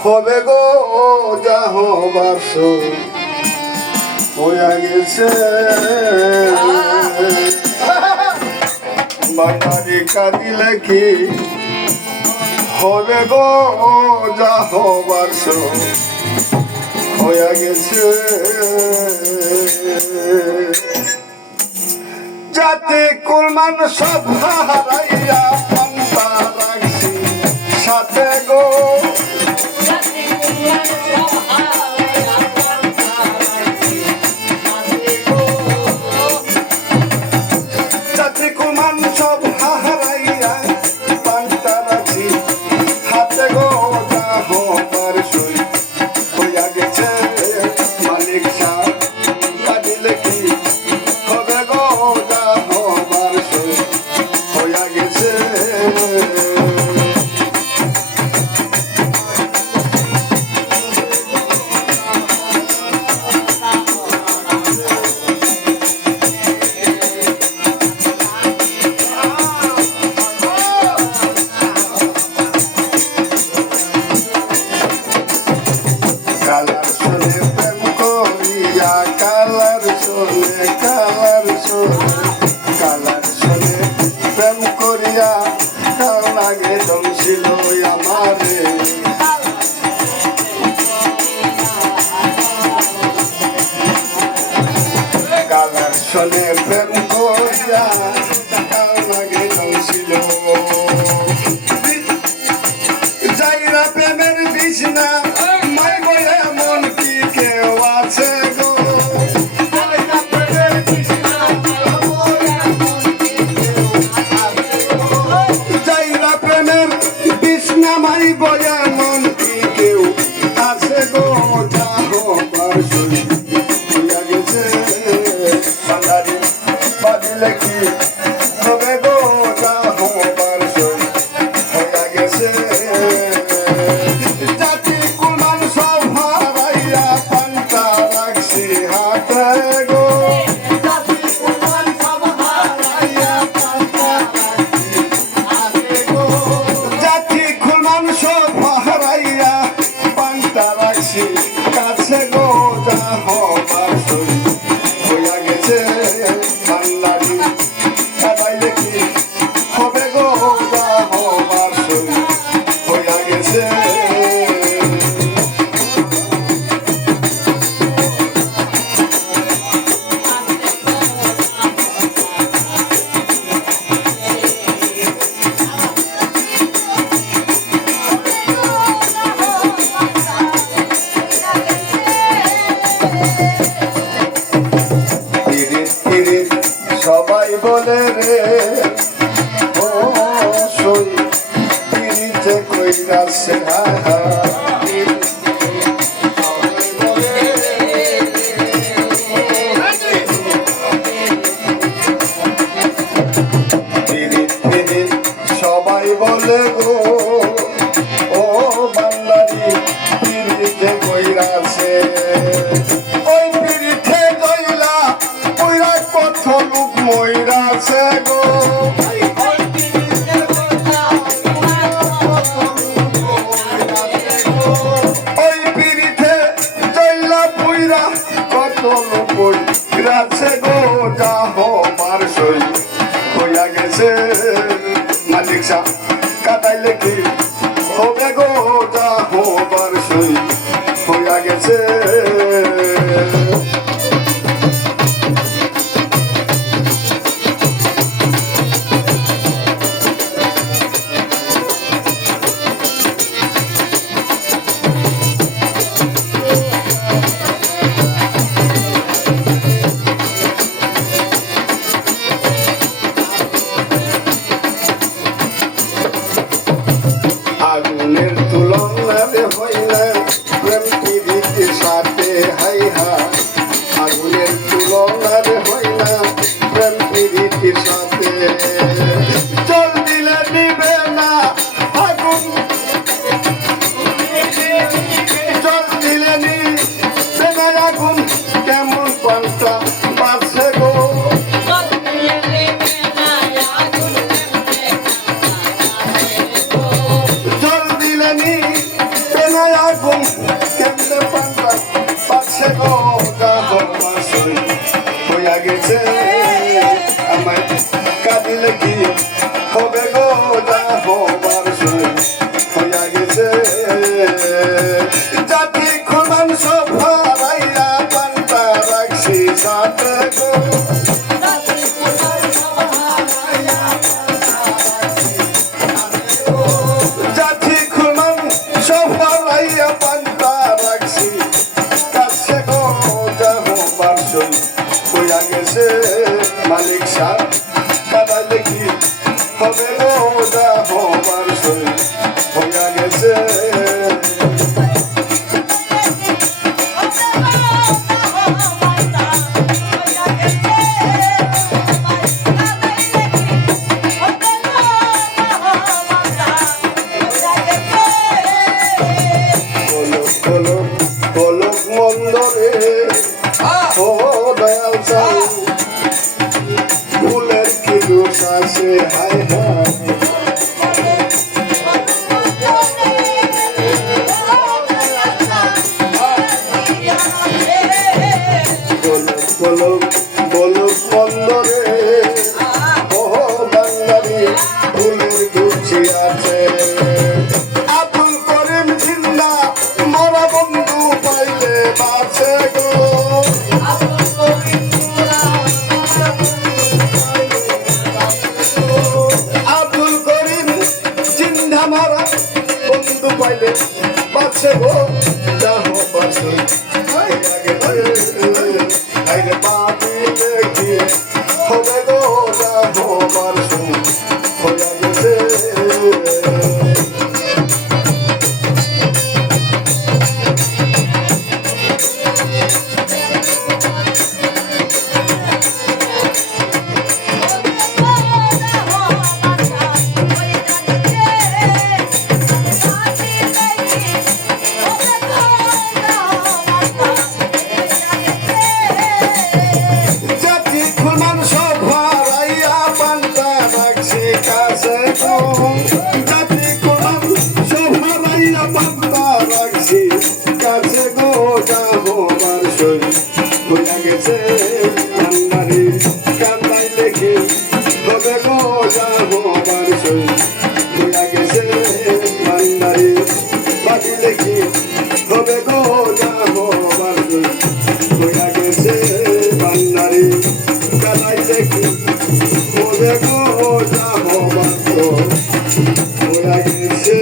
হবে গো যা হবার হইয়া গেছে বাঙালি কাঁদিলে কি হবে গো যা হবার হইয়া গেছে জাতি কুলমান সব হারাইয়া পান্তা রাখছি সাথে গো জাতি কুলমান সব হারাইয়া পান্তা রাখছি হাতে গো যা হবার সই হইয়া গেছে মালিক সাহেব কাঁদিলে কি হবে গো যা হবার সই হইয়া গেছে কালার শুনে প্রেম করিয়া কালার শুনে প্রেম করিয়া কাল লাগে দমছিল আমারে কালার শুনে প্রেম করিয়া কাল লাগে দমছিল যাইরা প্রেমের বিছনা মাই বয়া মন কি কেউ আছে গো যা হবার সই হইয়া গেছে বাঙালি বাদিলে কি হবে গো যা হবার সই হইয়া গেছে জাতি কুলমান সব হারাইয়া পান্তা রাখছি হাতে গো কাছে গো যা হবার সই হইয়া গেছে বাঙালি কাঁদাইলে কি হবে গো যা হবার সই হইয়া গেছে সবাই বলে রে ও সই পিরিতে কইরাছে সবাই বলে গো ও বাঙালি পিরিতে কইরাছে ওই পিরিতে গইলা কইরা কত লোক মইরাছে গো ওই পিরিতে জইলা পুইরা কত লোক মইরাছে গো যা হবার সই হইয়া গেছে মালিক সাহেব কাঁদাইলে কি হবে গো যা হবার সই হইয়া গেছে আগুনের তুলনাতে হইলে প্রেম প্রীতির সাথে হাই হা আগুনের তুলনাতে হইলা প্রেম প্রীতির সাথে জল দিলে নিবে না আগুন জল দিলে নিবে না আগুন কেমন পান্তা বাড়ছে গো জল পলক মন্দরে ও দয়াল চাই ফুলের কি দোষ আছে হায় হায় পলক পলক মন্দরে ও বাঙালি ফুলের গুছি আছে আব্দুল করিম জিন্দা মরা বন্ধু পাইলে বাঁচে গো আব্দুল করিম জিন্দা মরা বন্ধু পাইলে বাঁচে গো যাহ বাঁচে আগে পাপিলে কি হবে গো যাহ বাঁচে হইয়া গেছে কাছে গো যাবো বারসই হইয়া গেছে কান্দারি কান্দাই লেখে হবে গো যাবো বারসই হইয়া গেছে কান্দারি বাকি লেখে হবে গো যাবো বারসই হইয়া গেছে কান্দারি কান্দাই লেখে হবে গো যাবো বারসই হইয়া গেছে